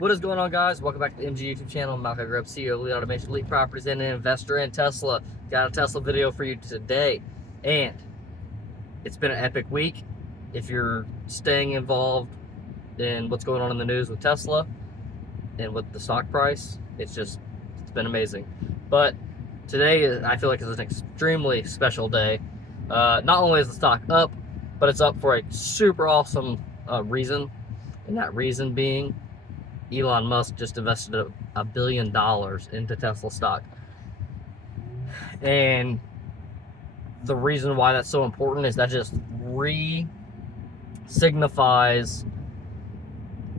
What is going on, guys? Welcome back to the MG YouTube channel. I'm Malcolm Grubb, CEO of Elite Automation, Elite Properties, and an investor in Tesla. Got a Tesla video for you today, and it's been an epic week. If you're staying involved in what's going on in the news with Tesla and with the stock price, it's been amazing. But today, I feel like it's an extremely special day. Not only is the stock up, but it's up for a super awesome reason, and that reason being Elon Musk just invested $1 billion into Tesla stock. And the reason why that's so important is that just signifies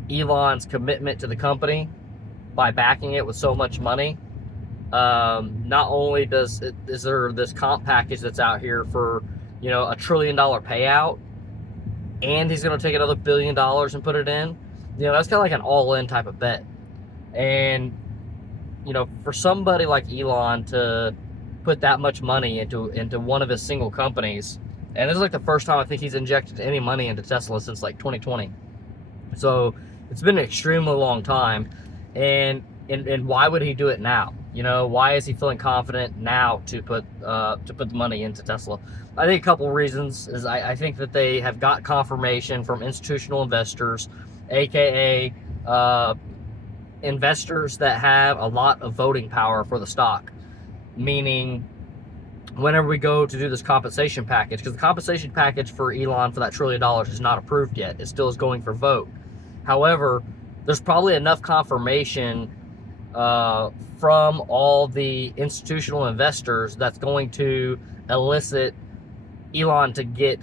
Elon's commitment to the company by backing it with so much money. Not only is there this comp package that's out here for, $1 trillion payout, and he's going to take another $1 billion and put it in. That's kind of like an all-in type of bet. And, for somebody like Elon to put that much money into one of his single companies, and this is like the first time I think he's injected any money into Tesla since like 2020. So it's been an extremely long time. And why would he do it now? Why is he feeling confident now to put the money into Tesla? I think a couple of reasons is I think that they have got confirmation from institutional investors, aka investors that have a lot of voting power for the stock. Meaning, whenever we go to do this compensation package, because the compensation package for Elon for that $1 trillion is not approved yet, it still is going for vote. However, there's probably enough confirmation from all the institutional investors that's going to elicit Elon to get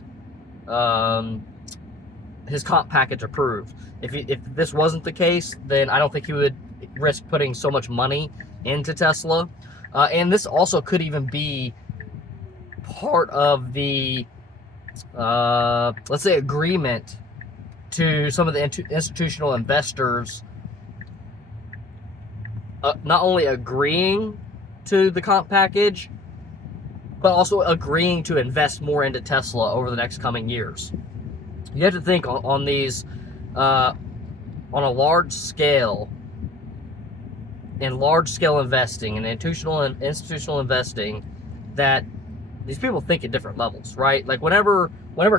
his comp package approved. If this wasn't the case, then I don't think he would risk putting so much money into Tesla. And this also could even be part of the, let's say, agreement to some of the institutional investors not only agreeing to the comp package, but also agreeing to invest more into Tesla over the next coming years. You have to think on these, on a large scale, in large-scale investing and institutional investing, that these people think at different levels, right? Like whenever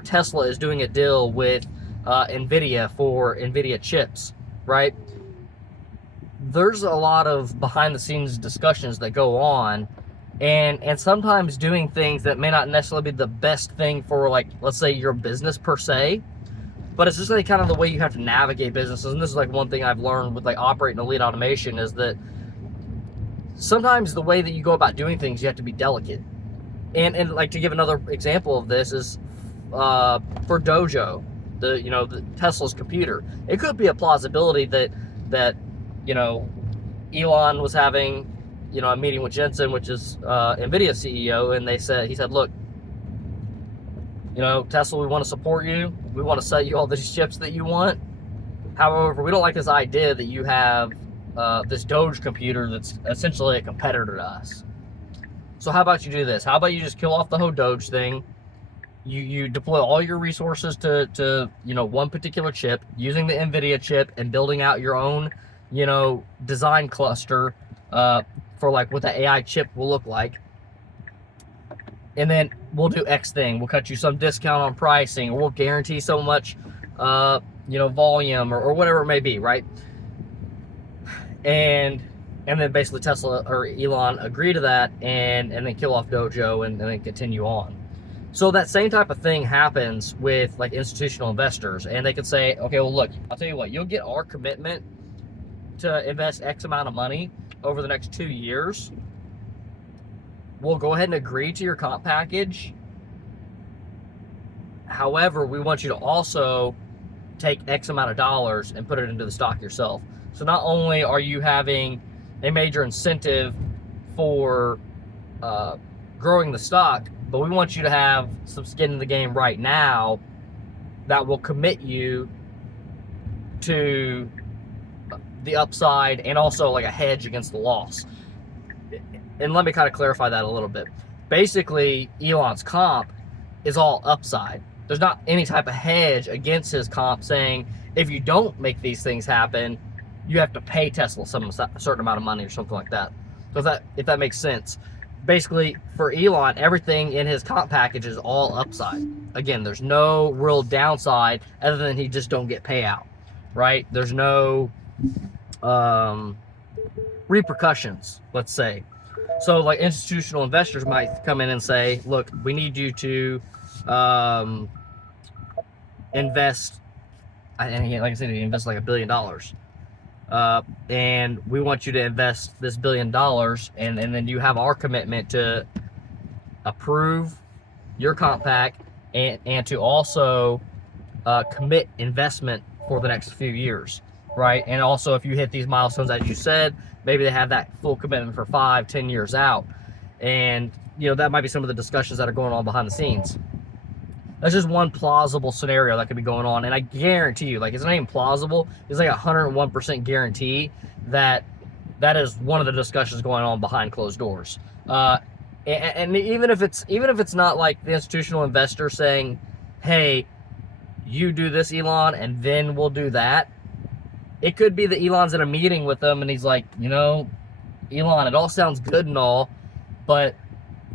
Tesla is doing a deal with NVIDIA for NVIDIA chips, right? There's a lot of behind-the-scenes discussions that go on, and sometimes doing things that may not necessarily be the best thing for, like, let's say your business per se, but it's just like kind of the way you have to navigate businesses. And this is like one thing I've learned with like operating Elite Automation is that sometimes the way that you go about doing things, you have to be delicate. And like, to give another example of this is for Dojo, the Tesla's computer. It could be a plausibility that Elon was having a meeting with Jensen, which is NVIDIA CEO, and he said, look, Tesla, we want to support you. We want to sell you all these chips that you want. However, we don't like this idea that you have this Doge computer that's essentially a competitor to us. So how about you do this? How about you just kill off the whole Doge thing? You deploy all your resources to one particular chip, using the NVIDIA chip and building out your own design cluster for like what the AI chip will look like. And then we'll do X thing. We'll cut you some discount on pricing, or we'll guarantee so much, volume or whatever it may be, right? And then basically Tesla or Elon agree to that and then kill off Dojo and then continue on. So that same type of thing happens with like institutional investors, and they could say, okay, well, look, I'll tell you what, you'll get our commitment to invest X amount of money over the next 2 years. We'll go ahead and agree to your comp package. However, we want you to also take X amount of dollars and put it into the stock yourself. So not only are you having a major incentive for growing the stock, but we want you to have some skin in the game right now that will commit you to the upside and also like a hedge against the loss. And let me kind of clarify that a little bit. Basically, Elon's comp is all upside. There's not any type of hedge against his comp saying, if you don't make these things happen, you have to pay Tesla a certain amount of money or something like that. So if that makes sense. Basically, for Elon, everything in his comp package is all upside. Again, there's no real downside other than he just don't get payout, right? There's no repercussions, let's say. So like institutional investors might come in and say, look, we need you to invest, and like I said, he invests like $1 billion. And we want you to invest this $1 billion, and then you have our commitment to approve your comp pack and to also commit investment for the next few years, right? And also, if you hit these milestones, as you said, maybe they have that full commitment for 5-10 years out. And, that might be some of the discussions that are going on behind the scenes. That's just one plausible scenario that could be going on. And I guarantee you, like, it's not even plausible. It's like 101% guarantee that is one of the discussions going on behind closed doors. And even if it's not like the institutional investor saying, hey, you do this, Elon, and then we'll do that. It could be that Elon's in a meeting with them and he's like, Elon, it all sounds good and all, but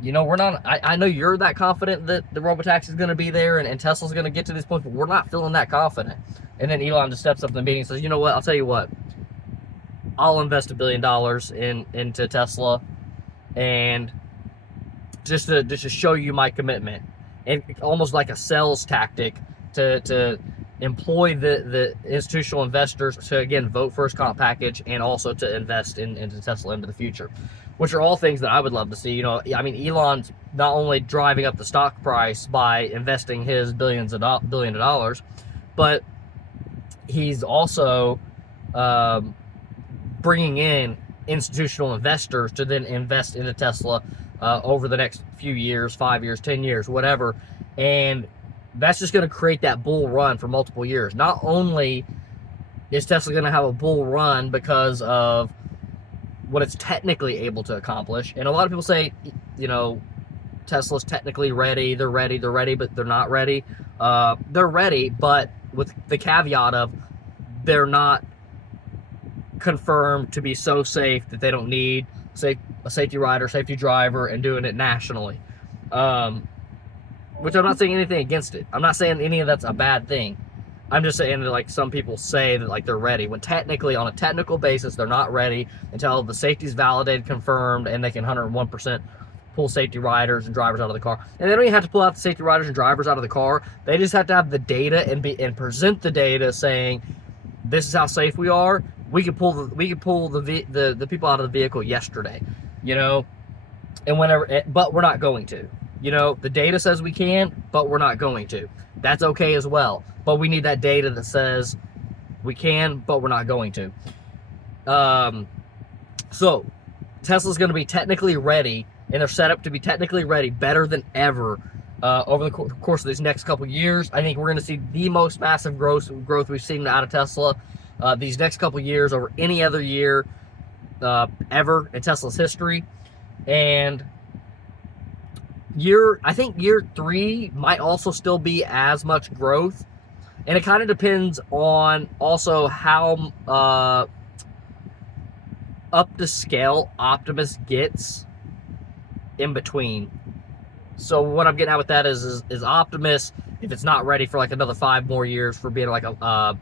we're not, I know you're that confident that the robotaxi is going to be there and Tesla's going to get to this point, but we're not feeling that confident. And then Elon just steps up in the meeting and says, you know what, I'll tell you what, I'll invest $1 billion into Tesla, and just to show you my commitment, and almost like a sales tactic to employ the institutional investors to, again, vote for his comp package and also to invest into Tesla into the future, which are all things that I would love to see. Elon's not only driving up the stock price by investing his billion of dollars, but he's also bringing in institutional investors to then invest into Tesla over the next few years, 5 years, 10 years, whatever. And that's just going to create that bull run for multiple years. Not only is Tesla going to have a bull run because of what it's technically able to accomplish, and a lot of people say, Tesla's technically ready, they're ready, but they're not ready. They're ready, but with the caveat of they're not confirmed to be so safe that they don't need, say, a safety rider, safety driver, and doing it nationally. Which I'm not saying anything against it. I'm not saying any of that's a bad thing. I'm just saying that, like, some people say that, like, they're ready, when technically, on a technical basis, they're not ready until the safety's validated, confirmed, and they can 101% pull safety riders and drivers out of the car. And they don't even have to pull out the safety riders and drivers out of the car. They just have to have the data and present the data saying, this is how safe we are. We could pull the people out of the vehicle yesterday, and whenever, but we're not going to. The data says we can, but we're not going to. That's okay as well. But we need that data that says we can, but we're not going to. So Tesla's going to be technically ready, and they're set up to be technically ready better than ever over the course of these next couple years. I think we're going to see the most massive growth we've seen out of Tesla these next couple years over any other year ever in Tesla's history. And I think year 3 might also still be as much growth, and it kind of depends on also how up the scale Optimus gets in between. So what I'm getting at with that is Optimus, if it's not ready for like another 5 more years for being like a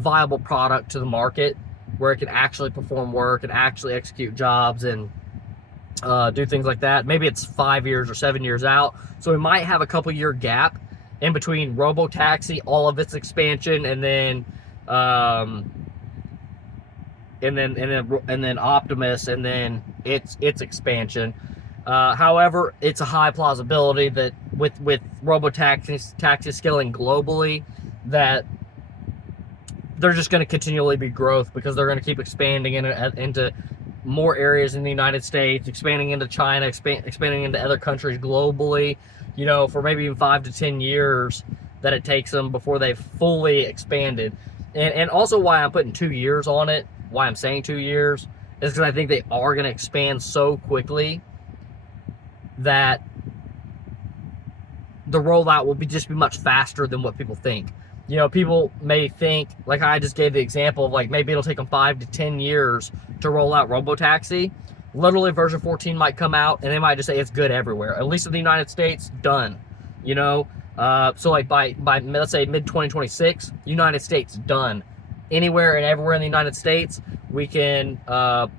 viable product to the market where it can actually perform work and actually execute jobs and do things like that. Maybe it's 5 years or 7 years out. So we might have a couple year gap in between robotaxi, all of its expansion, and then Optimus, and then its expansion. However, it's a high plausibility that with robotaxi scaling globally, that there's just going to continually be growth because they're going to keep expanding into more areas in the United States, expanding into China, expanding into other countries globally, for maybe even 5 to 10 years that it takes them before they've fully expanded. And also why I'm putting 2 years on it, why I'm saying 2 years, is because I think they are going to expand so quickly that the rollout will just be much faster than what people think. you know, people may think, like I just gave the example of like maybe it'll take them 5 to 10 years to roll out robotaxi. Literally version 14 might come out and they might just say it's good everywhere. At least in the United States, done. You know, so like by let's say mid 2026, United States done. Anywhere and everywhere in the United States, we can operate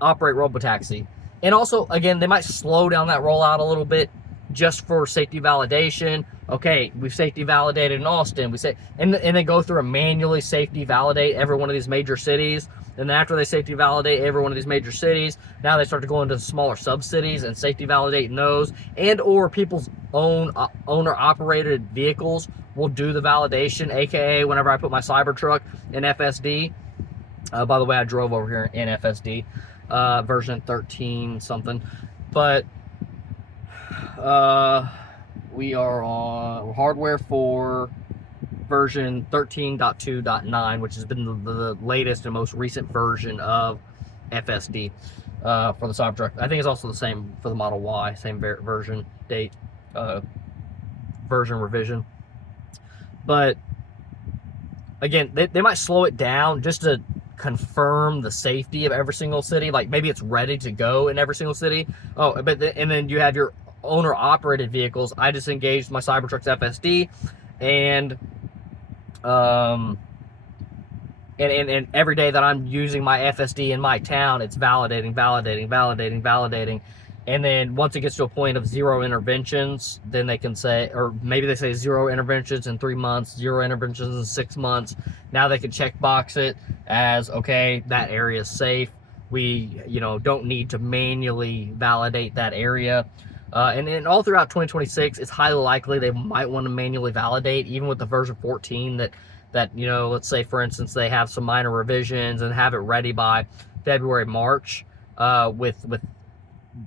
robotaxi. And also, again, they might slow down that rollout a little bit just for safety validation. Okay, we've safety validated in Austin. We say, and they go through and manually safety validate every one of these major cities. And then after they safety validate every one of these major cities, now they start to go into smaller sub-cities and safety validate those. And or people's own owner-operated vehicles will do the validation, aka whenever I put my Cybertruck in FSD. By the way, I drove over here in FSD, version 13 something. But we are on hardware for version 13.2.9, which has been the latest and most recent version of FSD for the Cybertruck. I think it's also the same for the Model Y, same version date, version revision. But again, they might slow it down just to confirm the safety of every single city. Like maybe it's ready to go in every single city. Oh, but and then you have your owner operated vehicles. I just engaged my Cybertruck's FSD, and every day that I'm using my FSD in my town, it's validating. And then once it gets to a point of 0 interventions, then they can say, or maybe they say 0 interventions in 3 months, 0 interventions in 6 months. Now they can check box it as, okay, that area is safe. We, you know, don't need to manually validate that area. And then all throughout 2026, it's highly likely they might want to manually validate, even with the version 14 that, you know, let's say, for instance, they have some minor revisions and have it ready by February, March, with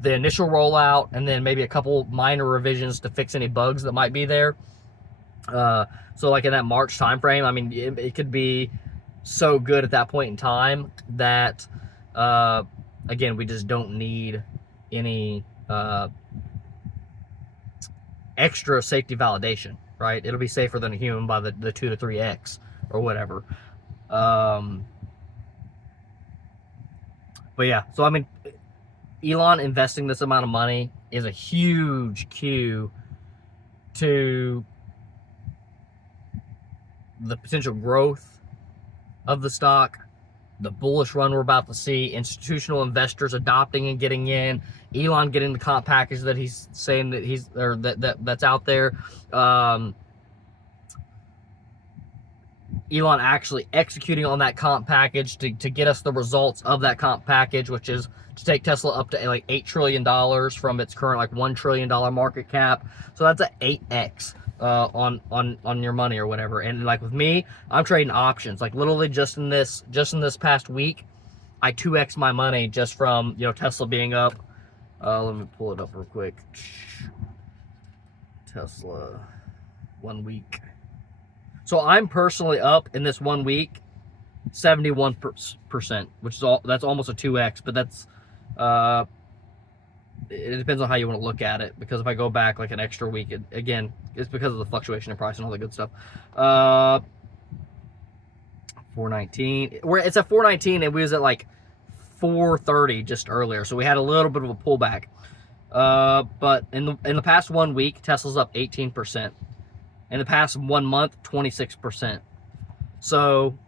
the initial rollout, and then maybe a couple minor revisions to fix any bugs that might be there. So like in that March timeframe, I mean, it could be so good at that point in time that, again, we just don't need any extra safety validation, right? It'll be safer than a human by the 2 to 3x or whatever. But yeah, so I mean, Elon investing this amount of money is a huge cue to the potential growth of the stock, the bullish run we're about to see, institutional investors adopting and getting in, Elon getting the comp package that he's saying that that's out there. Elon actually executing on that comp package to get us the results of that comp package, which is to take Tesla up to like $8 trillion from its current like $1 trillion market cap. So that's an 8x on your money or whatever. And like with me, I'm trading options. Like literally just in this past week, I 2x my money just from, you know, Tesla being up. Let me pull it up real quick. Tesla 1 week. So I'm personally up in this 1 week 71%, which is that's almost a 2x, but that's it depends on how you want to look at it, because if I go back like an extra week, again, it's because of the fluctuation in price and all that good stuff. 419, where it's at 419 and we was at like 430 just earlier, so we had a little bit of a pullback. But in the past 1 week, Tesla's up 18%. In the past 1 month, 26%. So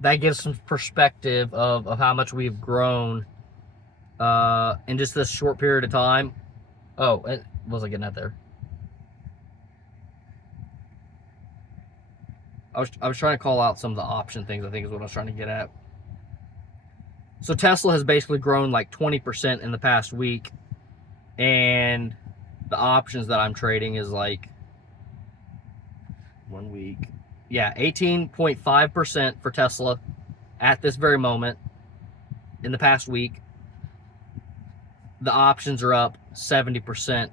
that gives some perspective of how much we've grown in just this short period of time. Oh, what was I getting at there? I was trying to call out some of the option things, I think is what I was trying to get at. So Tesla has basically grown like 20% in the past week, and the options that I'm trading is like 1 week. Yeah, 18.5% for Tesla at this very moment in the past week. The options are up 70%.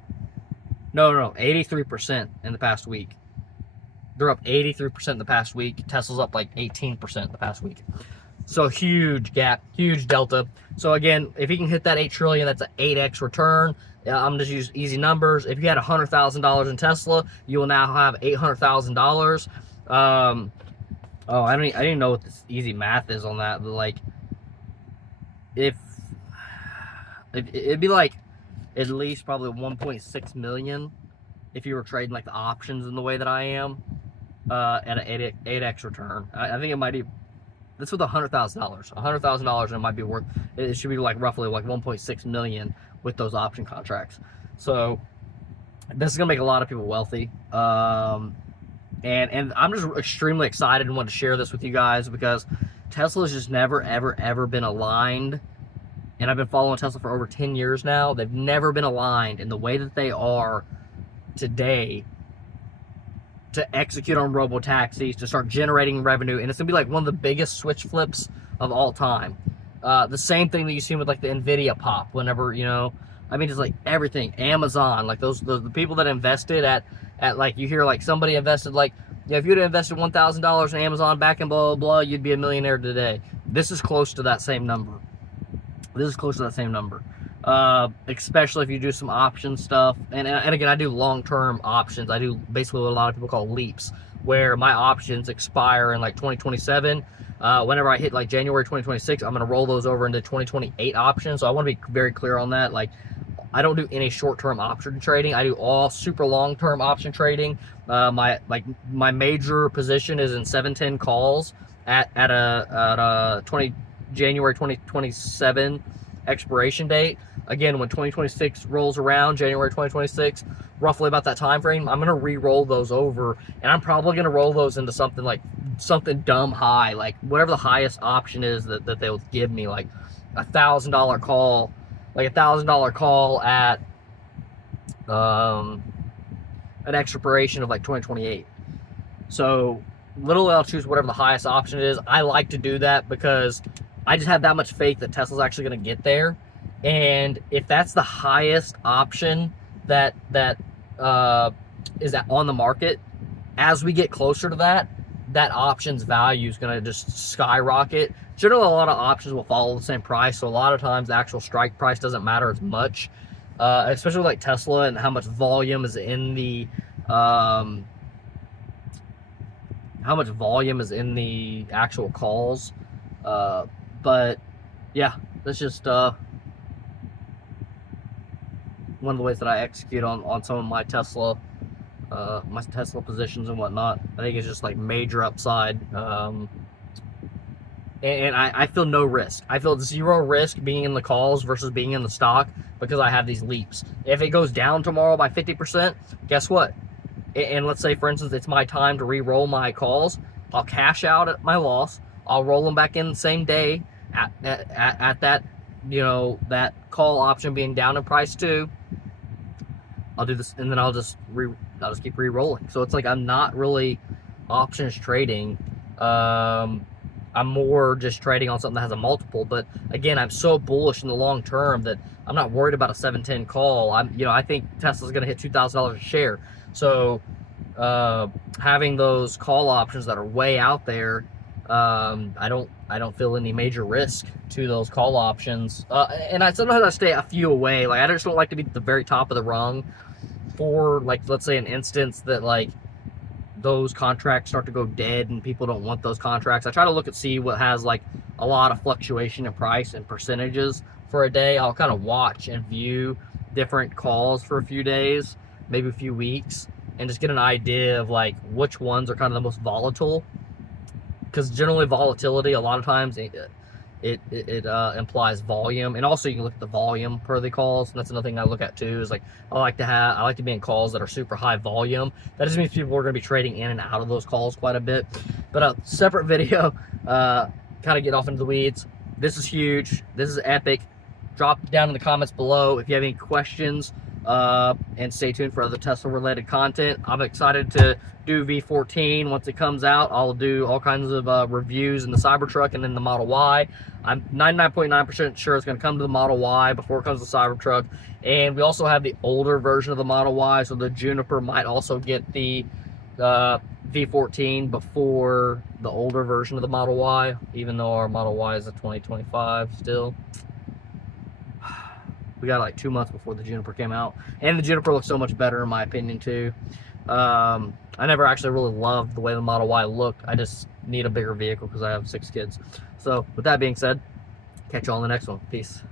No, 83% in the past week. They're up 83% in the past week. Tesla's up like 18% in the past week. So huge gap, huge delta. So again, if he can hit that 8 trillion, that's an 8x return. I'm just use easy numbers. If you had $100,000 in Tesla, you will now have $800,000. Oh, I didn't even know what this easy math is on that. But like, if it'd be like at least probably 1.6 million if you were trading like the options in the way that I am, at an 8x return. I think it might be. That's with $100,000. $100,000, and it might be worth. It should be like roughly like 1.6 million with those option contracts. So this is gonna make a lot of people wealthy. And I'm just extremely excited and want to share this with you guys because Tesla's just never ever been aligned. And I've been following Tesla for over 10 years now. They've never been aligned in the way that they are today to execute on robotaxis, to start generating revenue. And it's going to be like one of the biggest switch flips of all time. The same thing that you see with like the NVIDIA pop whenever, you know, I mean, it's like everything. Amazon, like those the people that invested at like, you hear like somebody invested like, yeah, if you'd have invested $1,000 in Amazon back in blah, blah, blah, you'd be a millionaire today. This is close to that same number. This is close to that same number. Especially if you do some option stuff. And again, I do long-term options. I do basically what a lot of people call leaps, where my options expire in like 2027. Whenever I hit like January 2026, I'm going to roll those over into 2028 options. So I want to be very clear on that. Like, I don't do any short-term option trading. I do all super long-term option trading. My major position is in 710 calls at a January 2027 expiration date. Again, when 2026 rolls around, January 2026, roughly about that time frame, I'm gonna re-roll those over, and I'm probably gonna roll those into something dumb high, like whatever the highest option is that they'll give me, like $1,000 call, like $1,000 call at an expiration of like 2028. So literally, I'll choose whatever the highest option is. I like to do that because I just have that much faith that Tesla's actually going to get there. And if that's the highest option that is on the market, as we get closer to that option's value is going to just skyrocket. Generally, a lot of options will follow the same price, so a lot of times the actual strike price doesn't matter as much, especially like Tesla and how much volume is in the actual calls. But yeah, that's just one of the ways that I execute on some of my Tesla positions and whatnot. I think it's just like major upside. And I feel no risk. I feel zero risk being in the calls versus being in the stock because I have these leaps. If it goes down tomorrow by 50%, guess what? And let's say, for instance, it's my time to re-roll my calls. I'll cash out at my loss. I'll roll them back in the same day at that, you know, that call option being down in price too. I'll do this, and then I'll just keep re-rolling. So it's like I'm not really options trading. I'm more just trading on something that has a multiple. But again, I'm so bullish in the long term that I'm not worried about a 710 call. I think Tesla's going to hit $2,000 a share. So having those call options that are way out there, I don't feel any major risk to those call options. And sometimes I stay a few away. Like, I just don't like to be at the very top of the rung for, like, let's say an instance that like those contracts start to go dead and people don't want those contracts. I try to look and see what has like a lot of fluctuation in price and percentages for a day. I'll kind of watch and view different calls for a few days, maybe a few weeks, and just get an idea of like which ones are kind of the most volatile. Because generally volatility, a lot of times it implies volume, and also you can look at the volume per the calls. And that's another thing I look at too. Is like I like to be in calls that are super high volume. That just means people are going to be trading in and out of those calls quite a bit. But a separate video, kind of get off into the weeds. This is huge. This is epic. Drop down in the comments below if you have any questions. And stay tuned for other Tesla related content. I'm excited to do V14 once it comes out. I'll do all kinds of reviews in the Cybertruck and then the Model Y. I'm 99.9% sure it's going to come to the Model Y before it comes to the Cybertruck. And we also have the older version of the Model Y, so the Juniper might also get the V14 before the older version of the Model Y, even though our Model Y is a 2025 still. We got like 2 months before the Juniper came out, and the Juniper looks so much better in my opinion too. I never actually really loved the way the Model Y looked. I just need a bigger vehicle because I have 6 kids. So with that being said, catch you all in the next one. Peace.